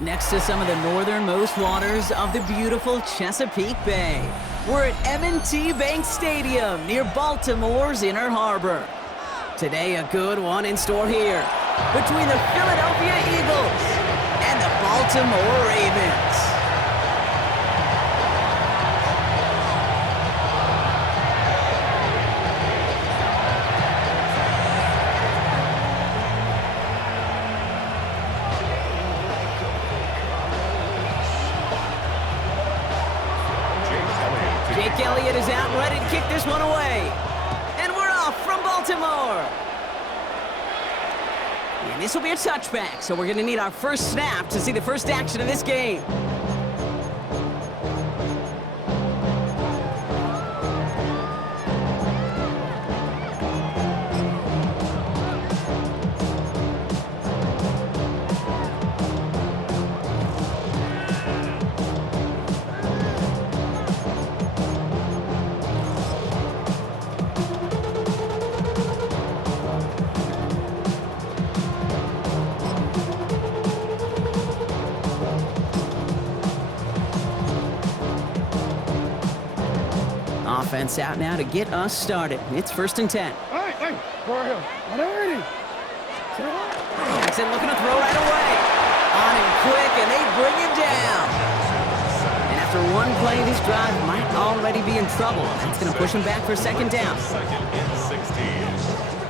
Next to some of the northernmost waters of the beautiful Chesapeake Bay, we're at M&T Bank Stadium near Baltimore's Inner Harbor. Today, a good one in store here between the Philadelphia Eagles and the Baltimore Ravens. Jake Elliott is out and ready to kick this one away. And we're off from Baltimore. And this will be a touchback, so we're going to need our first snap to see the first action of this game. Offense out now to get us started. It's 1st and 10. Jackson looking to throw right away. On him quick, and they bring him down. And after one play, this drive might already be in trouble. That's going to push him back for 2nd down. 2nd and 16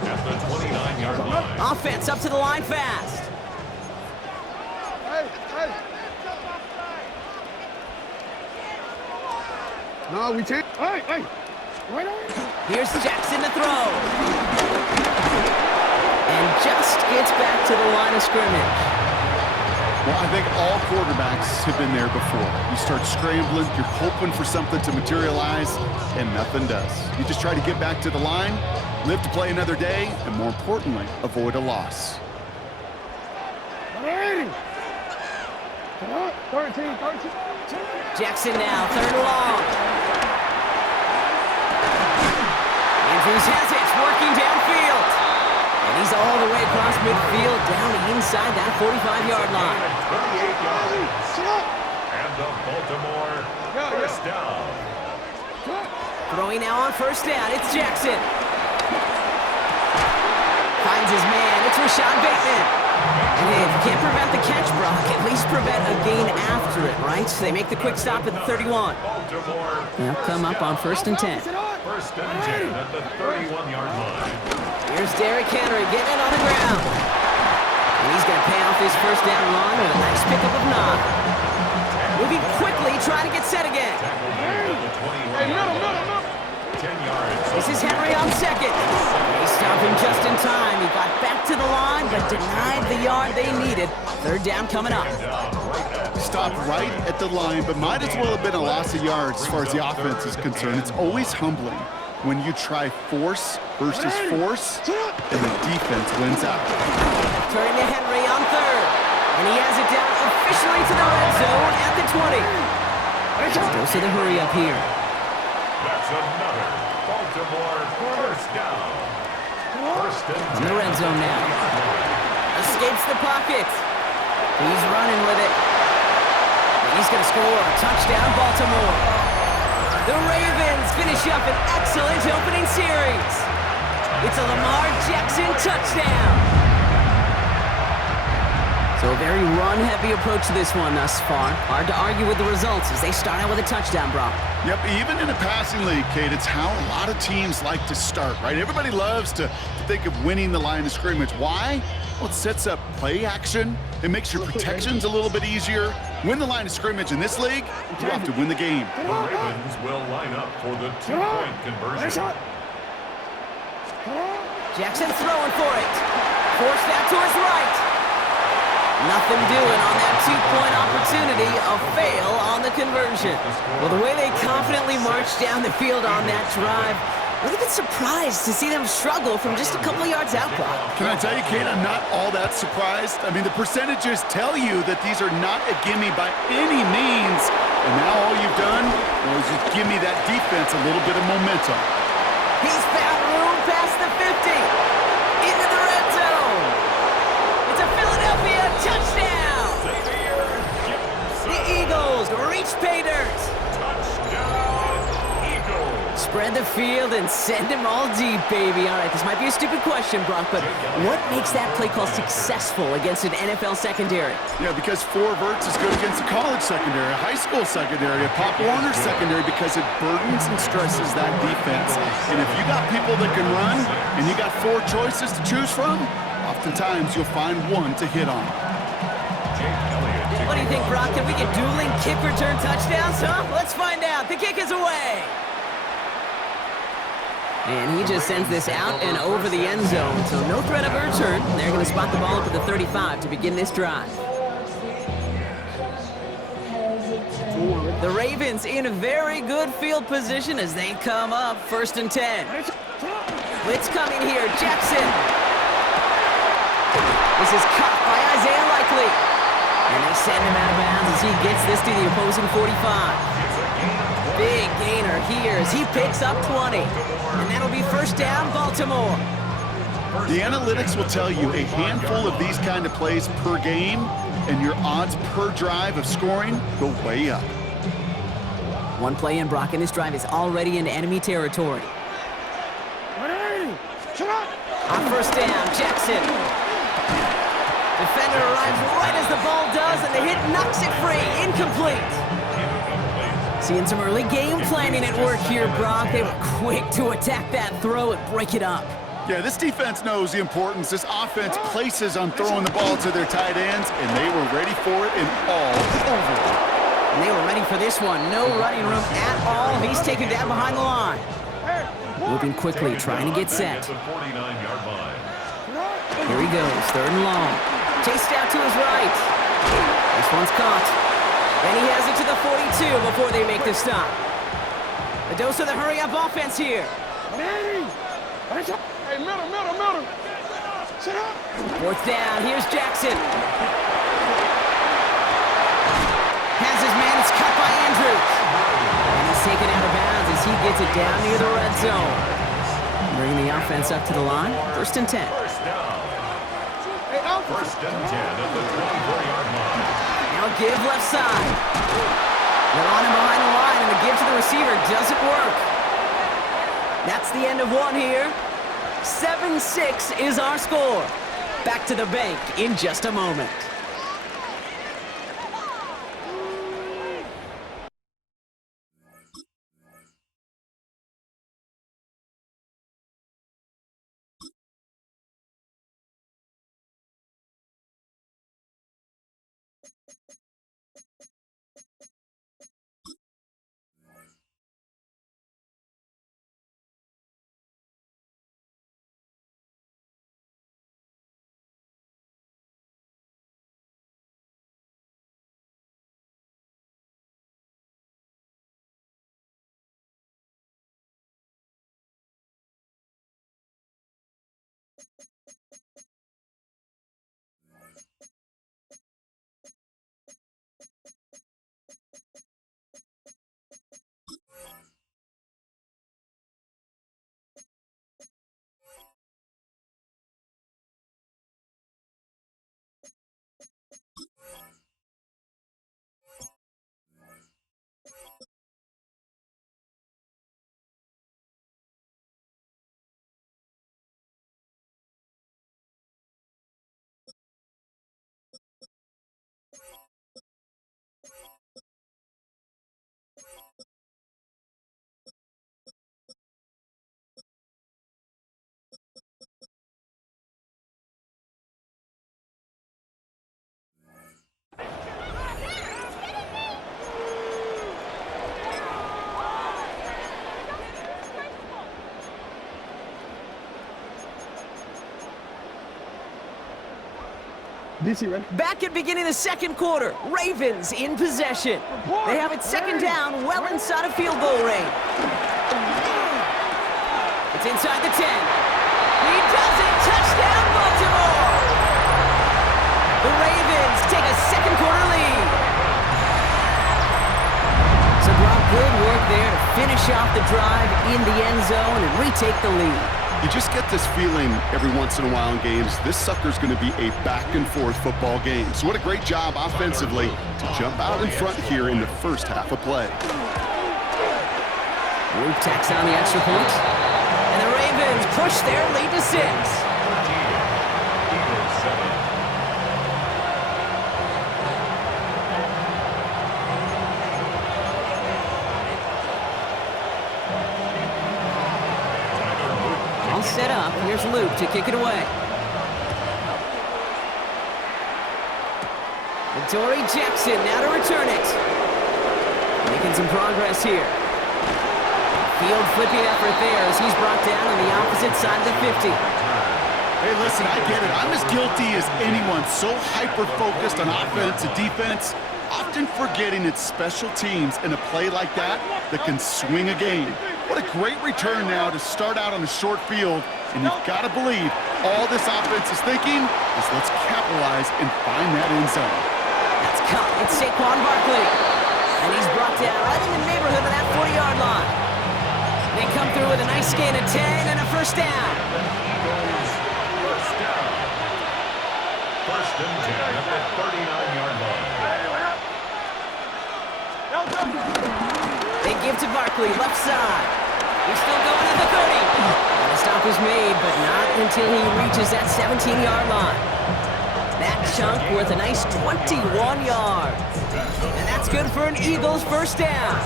at the 29-yard line. Offense up to the line fast. No, we take. Here's Jackson to throw. And just gets back to the line of scrimmage. Well, I think all quarterbacks have been there before. You start scrambling, you're hoping for something to materialize, and nothing does. You just try to get back to the line, live to play another day, and more importantly, avoid a loss. 13. Jackson now, 3rd and long. Andrews has it, working downfield. And he's all the way across midfield, down inside that 45-yard line. 28 yards. And the Baltimore first down. Throwing now on 1st down, it's Jackson. Finds his man, it's Rashad Bateman. And if you can't prevent the catch, Brock, at least prevent a gain after it, right? So they make the quick stop at the 31. Baltimore. They'll come up on 1st and 10. 1st and 10 at the 31-yard line. Here's Derrick Henry getting it on the ground. And he's going to pay off his 1st down run with a nice pickup of 9. Moving quickly, trying to get set again. Tackle made at the 21-yard line. 10 yards. This is Henry on 2nd. They stop him just in time. He got back to the line, but denied the yard they needed. 3rd down coming up. Stopped right at the line, but might as well have been a loss of yards as far as the offense is concerned. It's always humbling when you try force versus force, and the defense wins out. Turning to Henry on 3rd. And he has it down officially to the red zone at the 20. Goes to the hurry up here. That's another Baltimore first down. 1st and 10. In the red zone now. Escapes the pocket. He's running with it. And he's going to score a touchdown, Baltimore. The Ravens finish up an excellent opening series. It's a Lamar Jackson touchdown. So a very run-heavy approach to this one thus far. Hard to argue with the results as they start out with a touchdown, Brock. Yep, even in a passing league, Kate, it's how a lot of teams like to start, right? Everybody loves to think of winning the line of scrimmage. Why? Well, it sets up play action. It makes your protections a little bit easier. Win the line of scrimmage in this league, you have to win the game. The Ravens will line up for the 2-point conversion. Jackson throwing for it. Forced out to his right. Nothing doing on that 2-point opportunity. A fail on the conversion. Well, the way they confidently marched down the field on that drive, really been surprised to see them struggle from just a couple of yards out, Brock. Can I tell you, Kate, I'm not all that surprised. I mean, the percentages tell you that these are not a gimme by any means. And now all you've done was just give me that defense a little bit of momentum. He's found room past the 50. Into the red zone. It's a Philadelphia touchdown. reach pay dirt. Touchdown, Eagles. Spread the field and send him all deep, baby. All right, this might be a stupid question, Brock, but what makes that play call successful against an NFL secondary? Yeah, because 4 verts is good against a college secondary, a high school secondary, a Pop Warner secondary, because it burdens and stresses that defense. And if you got people that can run and you got 4 choices to choose from, oftentimes you'll find one to hit on. What do you think, Brock? Can we get dueling kick return touchdowns, huh? Let's find out. The kick is away. And he just sends this out and over the end zone, so no threat of a return. They're going to spot the ball up at the 35 to begin this drive. The Ravens in a very good field position as they come up 1st and 10. Blitz coming here, Jackson. This is caught by Isaiah Likely. And they send him out of bounds as he gets this to the opposing 45. Big gainer here as he picks up 20. And that'll be 1st down, Baltimore. The analytics will tell you a handful of these kind of plays per game, and your odds per drive of scoring go way up. One play in, Brock, and this drive is already into enemy territory. On 1st down, Jackson. Defender arrives right as the ball does, and the hit knocks it free. Incomplete. Seeing some early game planning at work here, Brock. They were quick to attack that throw and break it up. Yeah, this defense knows the importance this offense places on throwing the ball to their tight ends, and they were ready for it and all over it. And they were ready for this one. No running room at all. He's taken down behind the line. Moving quickly, trying to get set. Here he goes, 3rd and long. Chased out to his right. This one's caught. And he has it to the 42 before they make the stop. A dose of the hurry-up offense here. Hey, middle. Sit up. 4th down, here's Jackson. Has his man, it's cut by Andrews. And he's taken out of bounds as he gets it down near the red zone. Bringing the offense up to the line, 1st and 10. 1st and 10 at the 24-yard line. Now give left side. They're on him behind the line, and the give to the receiver doesn't work. That's the end of one here. 7-6 is our score. Back to the bank in just a moment. Back at beginning of the 2nd quarter, Ravens in possession. They have it 2nd down, well inside of field goal range. It's inside the 10. He does it! Touchdown, Baltimore! The Ravens take a 2nd quarter lead. So Brock, good work there to finish off the drive in the end zone and retake the lead. You just get this feeling every once in a while in games, this sucker's going to be a back-and-forth football game. So what a great job offensively to jump out in front here in the first half of play. Luke tacks on the extra point. And the Ravens push their lead to 6. Eagles 7. All set up. Here's Luke to kick it away. Dory Jackson now to return it. Making some progress here. Field flipping effort there as he's brought down on the opposite side of the 50. Hey, listen, I get it. I'm as guilty as anyone. So hyper-focused on offense and defense, often forgetting it's special teams in a play like that that can swing a game. What a great return now to start out on a short field, and you've got to believe all this offense is thinking is let's capitalize and find that end zone. That's caught. It's Saquon Barkley. And he's brought down right in the neighborhood of that 40-yard line. They come through with a nice gain of 10 and a first down. Eagles first down. First and 10 at the 39-yard line. They give to Barkley, left side. He's still going to the 30. And a stop is made, but not until he reaches that 17-yard line. That chunk worth a nice 21 yards. And that's good for an Eagles first down.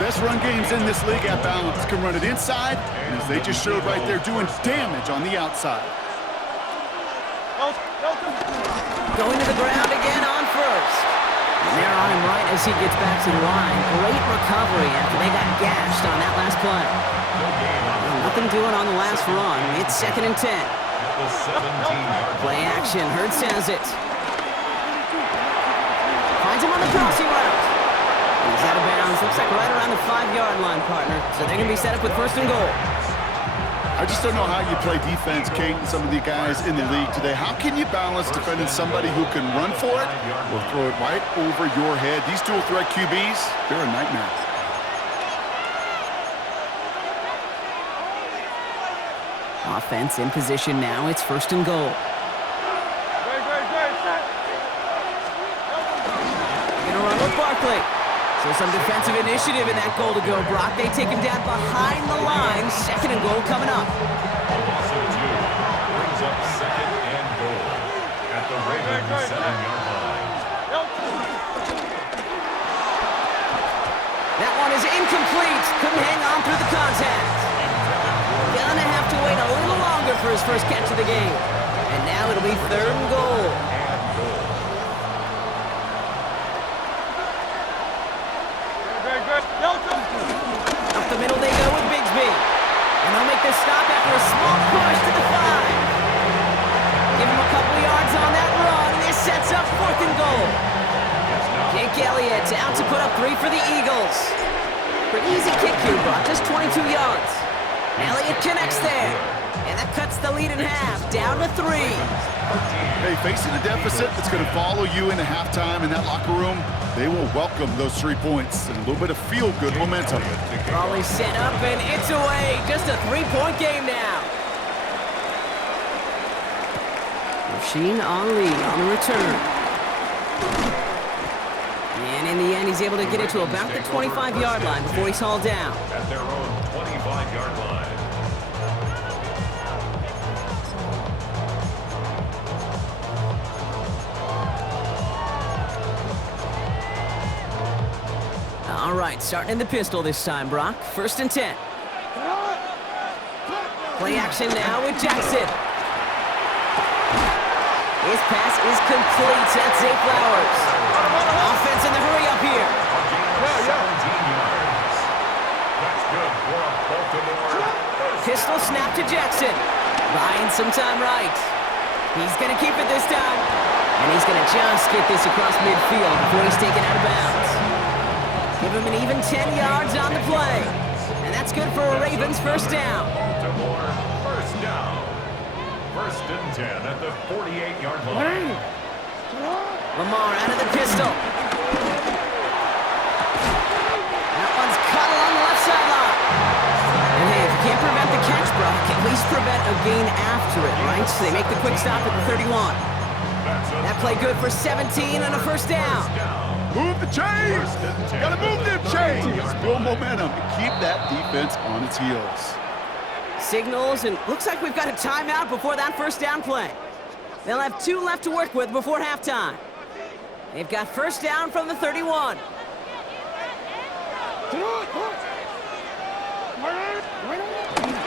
Best run games in this league at balance can run it inside, and as they just showed right there, doing damage on the outside. Going to the ground again on first. And they're on him right as he gets back to the line. Great recovery after they got gashed on that last play. Nothing doing on the last run. It's 2nd and 10. The 17-yard Play action. Hurts has it. Finds him on the crossing route. He's out of bounds. Looks like right around the 5-yard line, partner. So they're going to be set up with 1st and goal. I just don't know how you play defense, Kate, and some of the guys in the league today. How can you balance defending somebody who can run for it or throw it right over your head? These dual threat QBs, they're a nightmare. Offense in position now. It's 1st and goal. They're going to run with Barkley. So some defensive initiative in that goal to go, Brock. They take him down behind the line. 2nd and goal coming up. loss of 2 brings up 2nd and goal at the Ravens 7-yard line. That one is incomplete. Couldn't hang on through the contact. Gonna have to wait a little longer for his first catch of the game. And now it'll be 3rd and goal. Up the middle they go with Bigsby. And they'll make this stop after a small push to the 5. Give him a couple of yards on that run, and this sets up 4th and goal. Jake Elliott out to put up 3 for the Eagles. Pretty easy kick here, Brock, just 22 yards. Elliott connects there, and that cuts the lead in half, down to 3. Hey, facing a deficit that's going to follow you into halftime in that locker room, they will welcome those 3 points and a little bit of feel-good momentum. Raleigh set up, and it's away. Just a 3-point game now. Rasheen Ali on the return. And in the end, he's able to get it to about the 25-yard line before he's hauled down. At their own 25-yard line. All right, starting in the pistol this time, Brock. 1st and 10. Play action now with Jackson. His pass is complete. That's Zay Flowers. Offense in the hurry up here. 17 yards. That's good for a Baltimore. Pistol snap to Jackson. Buying some time right. He's going to keep it this time. And he's going to just get this across midfield before he's taken out of bounds. Give him an even 10 yards on the play. And that's good for a Ravens first down. Baltimore first down. 1st and 10 at the 48-yard line. Lamar out of the pistol. That one's cut along the left sideline. And hey, if you can't prevent the catch, Brock, least prevent a gain after it, right? So they make the quick stop at the 31. That play good for 17 and a first down. Move the chains! Gotta move them chains! Build momentum and keep that defense on its heels. Signals, and looks like we've got a timeout before that first down play. They'll have 2 left to work with before halftime. They've got first down from the 31.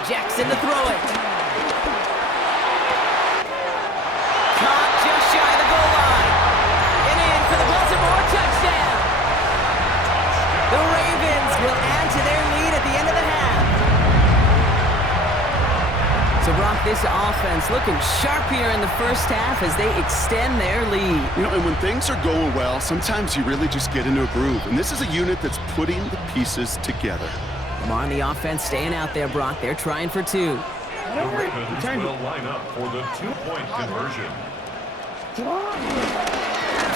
Jackson to throw it. Caught just shy of the goal line. And in for the Baltimore touchdown. The Ravens will add to their lead at the end of the half. So Brock, this offense looking sharp here in the first half as they extend their lead. You know, and when things are going well, sometimes you really just get into a groove. And this is a unit that's putting the pieces together. Lamar on the offense staying out there, Brock. They're trying for 2. The Ravens will line up for the 2-point conversion.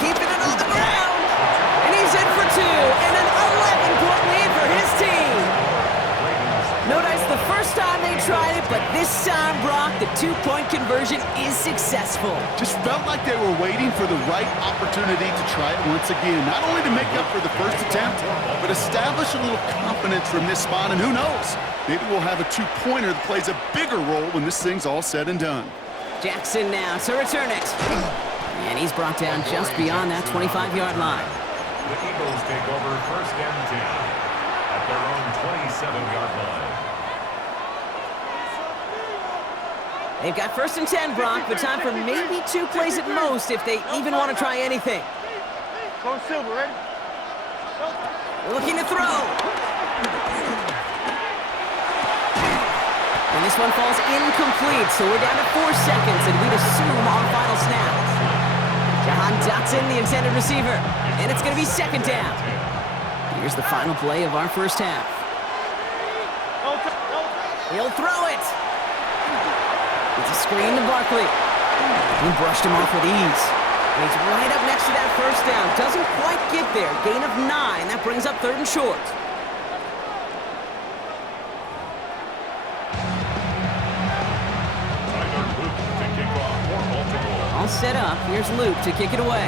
Keeping it on the ground. And he's in for 2. And an 11-point lead for his team. No dice the first time they tried it, but this time, Brock, the 2-point conversion is successful. Just felt like they were waiting for the right opportunity to try it once again. Not only to make up for the first attempt, but establish a little confidence from this spot. And who knows, maybe we'll have a 2-pointer that plays a bigger role when this thing's all said and done. Jackson now to return it. And he's brought down just beyond that 25-yard line. The Eagles take over first and 10 at their own 27-yard line. They've got first and 10, Brock, but time for maybe 2 plays at most if they even want to try anything. Go Silver, ready? Looking to throw. And this one falls incomplete, so we're down to 4 seconds, and we'd assume our final snap. Jahan Dotson, the intended receiver, and it's going to be second down. Here's the final play of our first half. He'll throw it. It's a screen to Barkley. He brushed him off with ease. And he's right up next to that first down. Doesn't quite get there. Gain of 9. That brings up 3rd and short. Tyler Luke to kick off for Baltimore. All set up. Here's Luke to kick it away.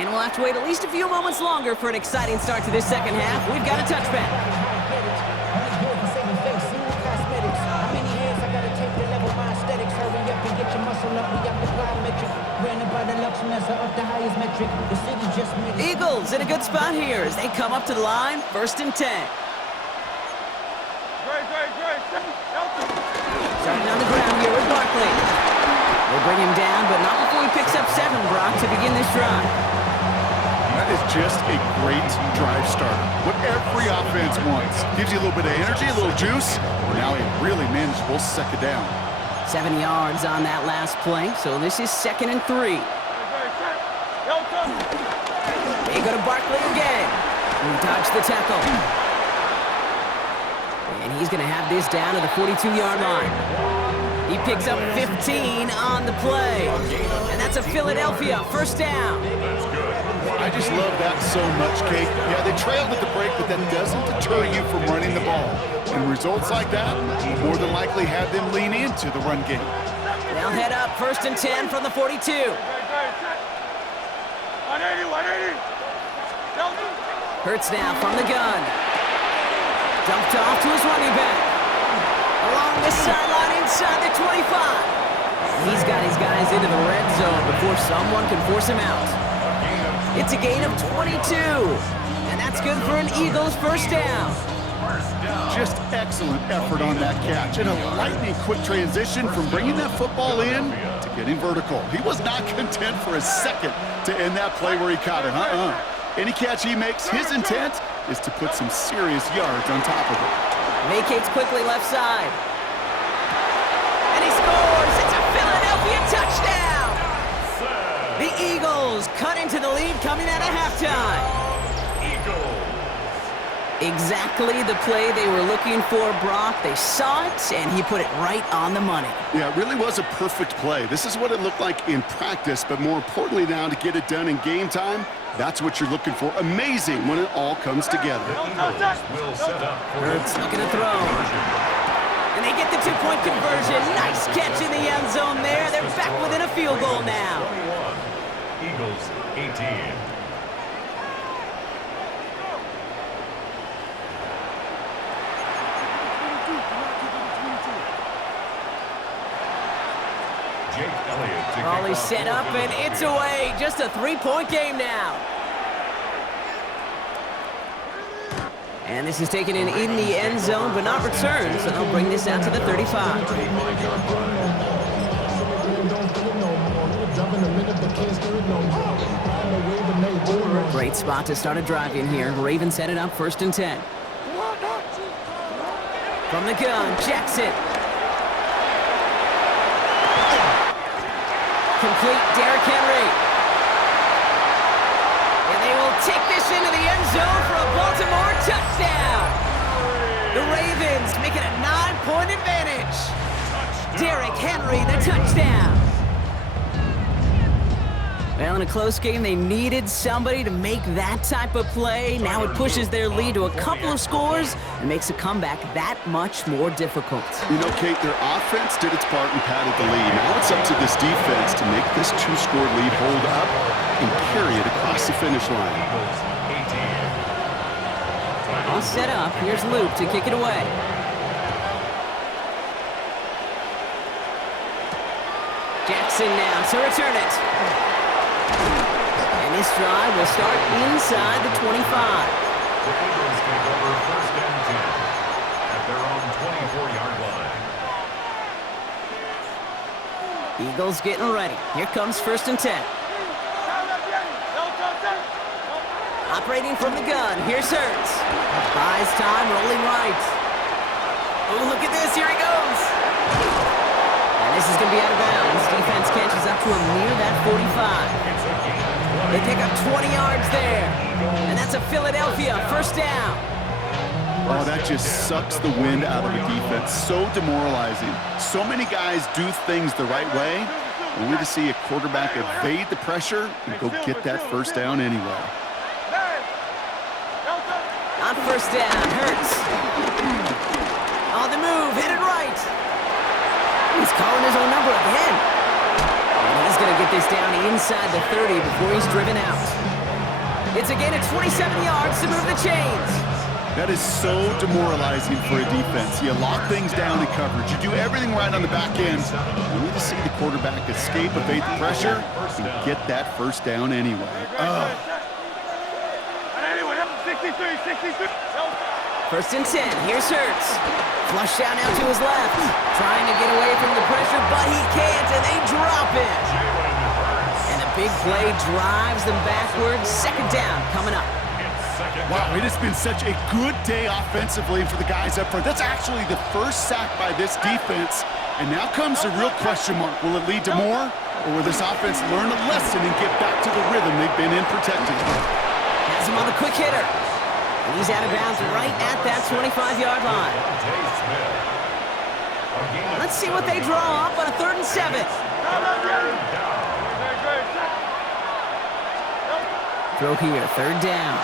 And we'll have to wait at least a few moments longer for an exciting start to this second half. We've got a touchback. Eagles in a good spot here as they come up to the line, first and 10. Starting on the ground here with Barkley. They'll bring him down, but not before he picks up 7, Brock, to begin this drive. That is just a great drive starter. What every offense wants. Gives you a little bit of energy, a little juice, and now a really manageable second down. 7 yards on that last play, so this is 2nd and 3. They go to Barkley again. He dodged the tackle. And he's going to have this down to the 42-yard line. He picks up 15 on the play. And that's a Philadelphia first down. I just love that so much, Kate. Yeah, they trailed at the break, but that doesn't deter you from running the ball. And results like that will more than likely have them lean into the run game. They'll head up first and 10 from the 42. 180. Hurts now from the gun. Dumped off to his running back. Along the sideline inside the 25. He's got his guys into the red zone before someone can force him out. It's a gain of 22. And that's good for an Eagles first down. Just excellent effort on that catch. And a lightning quick transition from bringing that football in to getting vertical. He was not content for a second to end that play where he caught it. Any catch he makes, his intent is to put some serious yards on top of it. Vacates quickly left side. And he scores! It's a Philadelphia touchdown! The Eagles cut into the lead coming out of halftime. Exactly the play they were looking for, Brock. They saw it, and he put it right on the money. Yeah, it really was a perfect play. This is what it looked like in practice, but more importantly now to get it done in game time, that's what you're looking for. Amazing when it all comes together. Will set up for Hurts looking to throw. And they get the two-point conversion. Nice catch in the end zone there. They're back within a field goal now. 21. Eagles 18. Jake Elliott to Raleigh kick off set up, for and it's Philadelphia. away. Just a three-point game now. And this is taken in the end zone, but not returned, so they'll bring this out to the 35. Great spot to start a drive in here. Ravens set it up 1st and 10. From the gun, Jackson. Complete, Derrick Henry. And they will take this into the end zone for a Baltimore touchdown. The Ravens make it a 9-point advantage. Derrick Henry, the touchdown. Well, in a close game, they needed somebody to make that type of play. Now it pushes their lead to a couple of scores and makes a comeback that much more difficult. You know, Kate, their offense did its part and padded the lead. Now it's up to this defense to make this two-score lead hold up and carry it across the finish line. Eagles 18. All set up. Here's Luke to kick it away. Jackson now to return it. And this drive will start inside the 25. The Eagles take over 1st and 10 at their own 24-yard line. Eagles getting ready. Here comes 1st and 10. Operating from the gun. Here's Hurts. Buys time, rolling right. Oh, look at this. Here he goes. And this is going to be out of bounds. Defense catches up to him near that 45. They pick up 20 yards there. And that's a Philadelphia 1st down. Oh, that just sucks the wind out of the defense. So demoralizing. So many guys do things the right way, only to see a quarterback evade the pressure and go get that 1st down anyway. On 1st down, Hurts. On the move, headed right. He's calling his own number again. And he's going to get this down inside the 30 before he's driven out. It's a gain of 27 yards to move the chains. That is so demoralizing for a defense. You lock things down in coverage. You do everything right on the back end. You need to see the quarterback escape, evade the pressure, and get that 1st down anyway. 1st and 10, here's Hurts. Flush down now to his left. Trying to get away from the pressure, but he can't, and they drop it. And the big play drives them backwards. 2nd down coming up. Wow, it has been such a good day offensively for the guys up front. That's actually the 1st sack by this defense. And now comes the real question mark. Will it lead to more? Or will this offense learn a lesson and get back to the rhythm they've been in protecting? Has him on the quick hitter. And he's out of bounds right at that 25-yard line. Let's see what they draw up on a 3rd and 7. Throw here, 3rd down.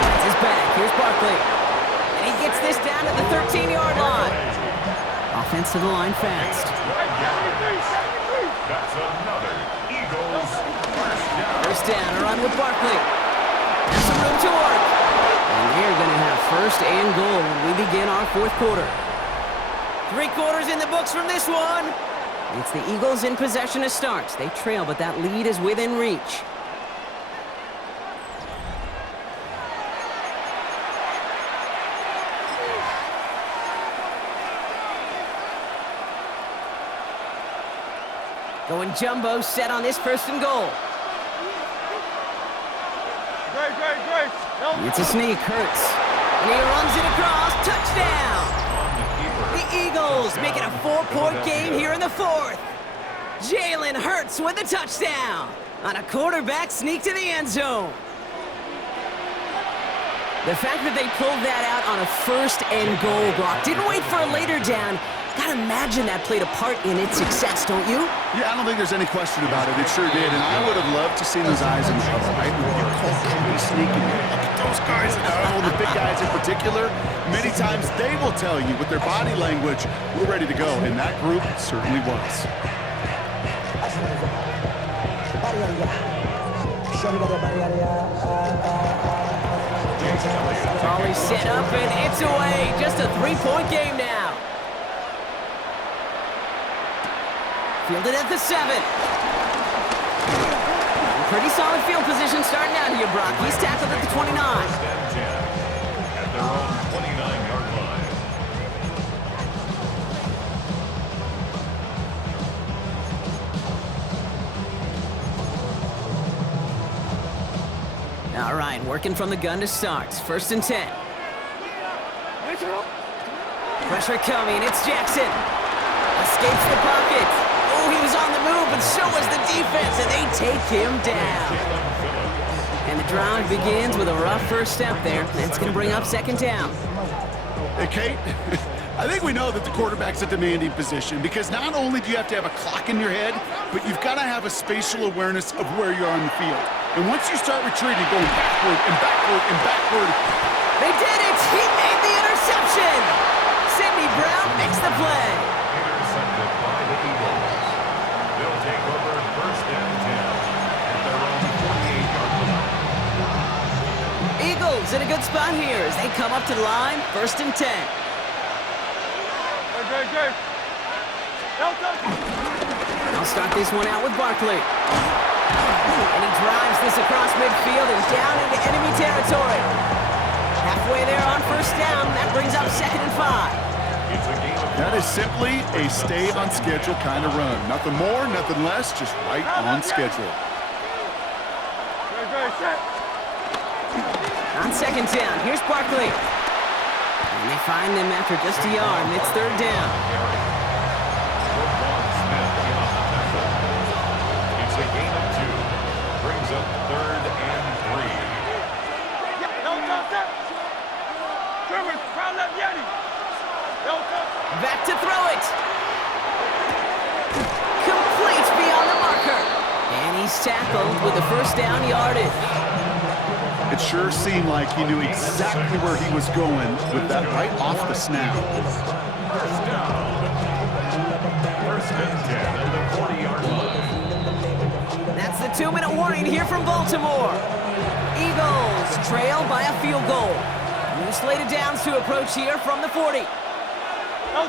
That's his back. Here's Barkley. And he gets this down to the 13-yard line. Offense to the line fast. That's another Eagles 1st down, a run with Barkley. There's some room to work. And we're going to have 1st and goal when we begin our 4th quarter. 3 quarters in the books from this one. It's the Eagles in possession to start. They trail, but that lead is within reach. Going jumbo, set on this 1st and goal. It's a sneak, Hurts. And he runs it across, touchdown! The Eagles make it a 4-point game here in the 4th. Jalen Hurts with a touchdown on a quarterback sneak to the end zone. The fact that they pulled that out on a first and goal block, didn't wait for a later down. Gotta imagine that played a part in its success, don't you? Yeah, I don't think there's any question about it. It sure did, and I would have loved to see those eyes in the huddle, right? You call QB sneaking. Look at those guys in the huddle, the big guys in particular. Many times they will tell you with their body language, we're ready to go, and that group certainly was. Brawley set up and it's away. Just a 3-point game now. Fielded at the 7. Pretty solid field position starting out here, Brock. He's tackled at the 29. First and 10 at their own 29-yard line. All right, working from the gun to start. First and 10. Pressure coming. It's Jackson. Escapes the pocket. Oh, he was on the move, but so was the defense, and they take him down. And the drive begins with a rough first step there. That's going to bring up second down. Hey, Kate, I think we know that the quarterback's a demanding position because not only do you have to have a clock in your head, but you've got to have a spatial awareness of where you are on the field. And once you start retreating, going backward and backward and backward. They did it! He made the interception! Sidney Brown makes the play. Intercepted by the Eagles. They'll take over first and 10 at their own 48-yard line. Eagles in a good spot here as they come up to the line. First and 10. Good. I'll start this one out with Barkley. And he drives this across midfield and down into enemy territory. Halfway there on first down. That brings up second and 5. It's a game of That is simply a stay on schedule kind of run. Nothing more, nothing less, just right on schedule. Good, set. On second down, here's Barkley. And they find them after just a yard, and it's third down. Roquan Smith in on the tackle. It's a gain of 2. Brings up third and 3. Trimmer, crown left Yeti. Back to throw it. Complete beyond the marker. And he's tackled with the first down yardage. It sure seemed like he knew exactly where he was going with that right off the snap. First down. First and 10 at the 40-yard line. That's the 2-minute warning here from Baltimore. Eagles trail by a field goal. New slated downs to approach here from the 40. That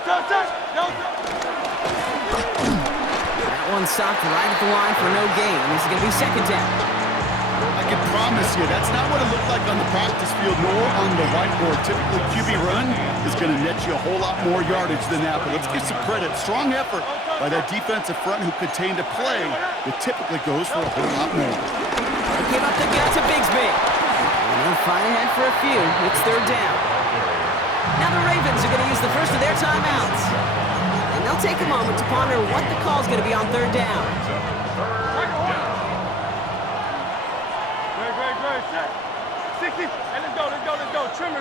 one stopped right at the line for no gain. This is going to be second down. I can promise you, that's not what it looked like on the practice field nor on the whiteboard. Typically, QB run is going to net you a whole lot more yardage than that, but let's give some credit. Strong effort by that defensive front who contained a play that typically goes for a whole lot more. They give up the gut to Bigsby. And they'll fight ahead for a few. It's third down. Now the Ravens are going to use the first of their timeouts. And they'll take a moment to ponder what the call is going to be on third down. Good, set. 60. Hey, let's go. Trimmer.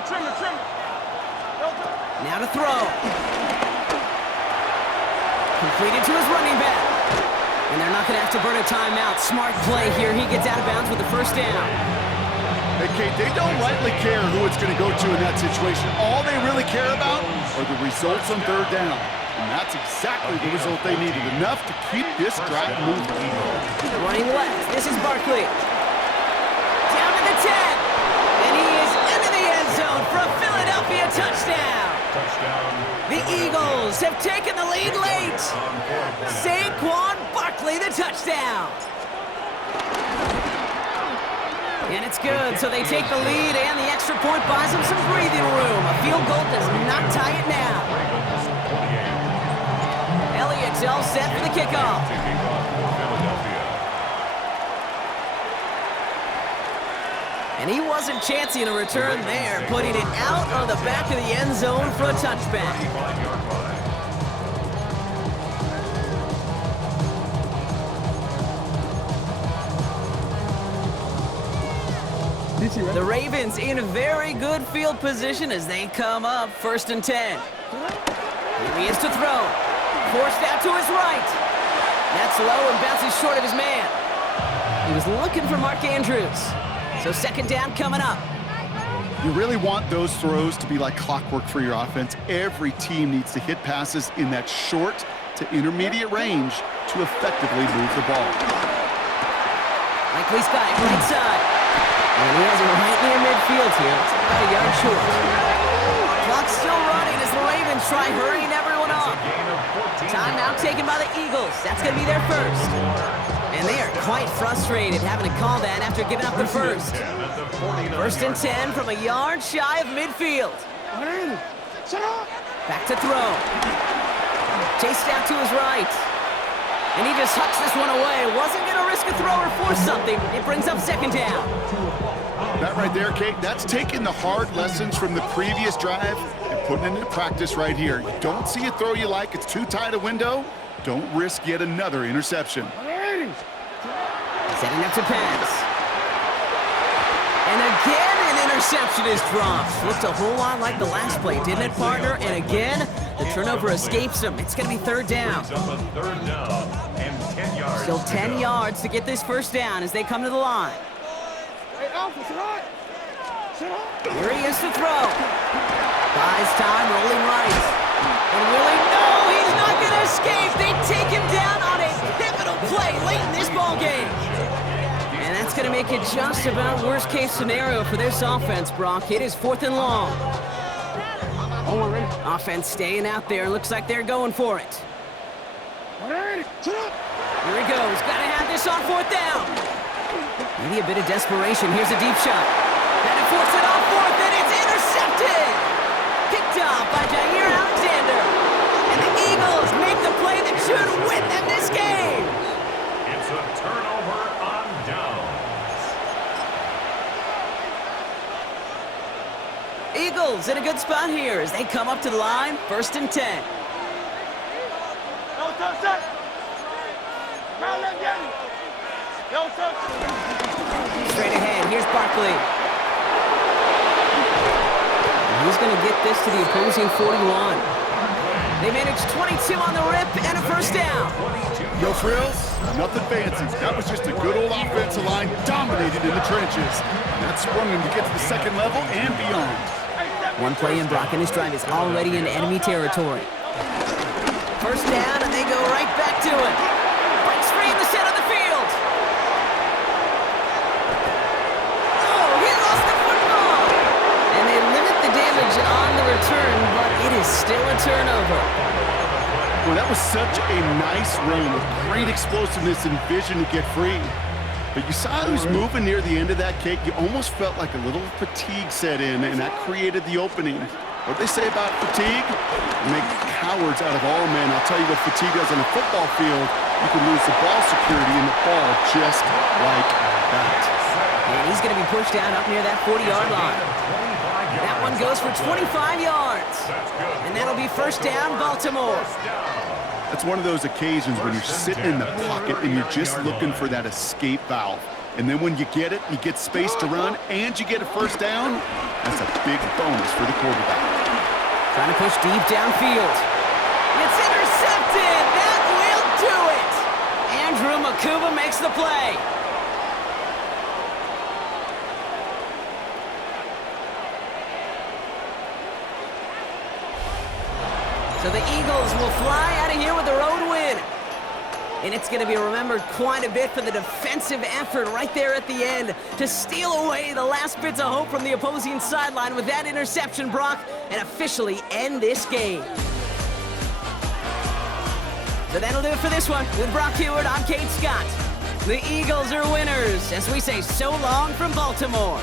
Now to throw. Completed to his running back. And they're not going to have to burn a timeout. Smart play here. He gets out of bounds with the first down. Hey, Kate, they don't rightly care who it's going to go to in that situation. All they really care about are the results on third down. And that's exactly the result they needed. Enough to keep this drive moving. Running left. This is Barkley. Down to the 10. And he is into the end zone for a Philadelphia touchdown. The Eagles have taken the lead late. Saquon Barkley, the touchdown. And it's good, so they take the lead, and the extra point buys them some breathing room. A field goal does not tie it now. Elliott's all set for the kickoff. And he wasn't chancing a return there, putting it out of the back of the end zone for a touchback. The Ravens in very good field position as they come up 1st and 10. Here he is to throw. Forced out to his right. That's low and bounces short of his man. He was looking for Mark Andrews. So 2nd down coming up. You really want those throws to be like clockwork for your offense. Every team needs to hit passes in that short to intermediate range to effectively move the ball. Likely's got it right side. And he has it right near midfield here. It's about a yard short. Clock's still running as the Ravens try hurrying everyone up. Timeout taken by the Eagles. That's going to be their first. And they are quite frustrated having to call that after giving up the first. 1st and 10 from a yard shy of midfield. Back to throw. Chased out to his right. And he just hucks this one away. Wasn't going to risk a throw or force something. It brings up 2nd down. That right there, Kate, that's taking the hard lessons from the previous drive and putting it into practice right here. You don't see a throw you like, it's too tight a window, don't risk yet another interception. Setting up to pass. And again, an interception is dropped. Looked a whole lot like the last play, didn't it, partner? And again, the turnover escapes him. It's going to be 3rd down. Still 10 yards to get this 1st down as they come to the line. Here he is to throw. Buys time, rolling right. And Willie, no, he's not going to escape. They take him down on a pivotal play late in this ball game. And that's going to make it just about worst-case scenario for this offense, Brock. It is 4th and long. Offense staying out there. Looks like they're going for it. Here he goes. Got to have this on 4th down. Maybe a bit of desperation. Here's a deep shot. And it forced it on 4th, and it's intercepted. Picked off by Jair Alexander. And the Eagles make the play that should win them this game. It's a turnover on downs. Eagles in a good spot here as they come up to the line, 1st and 10. Straight ahead, here's Barkley. And he's going to get this to the opposing 41. They managed 22 on the rip and a 1st down. No frills, nothing fancy. That was just a good old offensive line dominated in the trenches. And that sprung him to get to the 2nd level and beyond. One play in Brock and his drive is already in enemy territory. 1st down, and they go right back to it. Breaks free in the center of the field. Oh, he lost the football. And they limit the damage on the return, but it is still a turnover. Well, that was such a nice run with great explosiveness and vision to get free. But you saw who's moving near the end of that kick. You almost felt like a little fatigue set in, and that created the opening. What they say about fatigue? Make cowards out of all men. I'll tell you what fatigue does on a football field. You can lose the ball security in the ball just like that. And he's going to be pushed down up near that 40-yard line. That one goes for 25 yards. And that'll be 1st down, Baltimore. That's one of those occasions when you're sitting in the pocket and you're just looking for that escape valve. And then when you get it, you get space to run, and you get a 1st down, that's a big bonus for the quarterback. Trying to push deep downfield. It's intercepted! That will do it! Andrew Mukuba makes the play. So the Eagles will fly out of here with the road win. And it's going to be remembered quite a bit for the defensive effort right there at the end to steal away the last bits of hope from the opposing sideline with that interception, Brock, and officially end this game. So that'll do it for this one. With Brock Huard, I'm Kate Scott. The Eagles are winners as we say so long from Baltimore.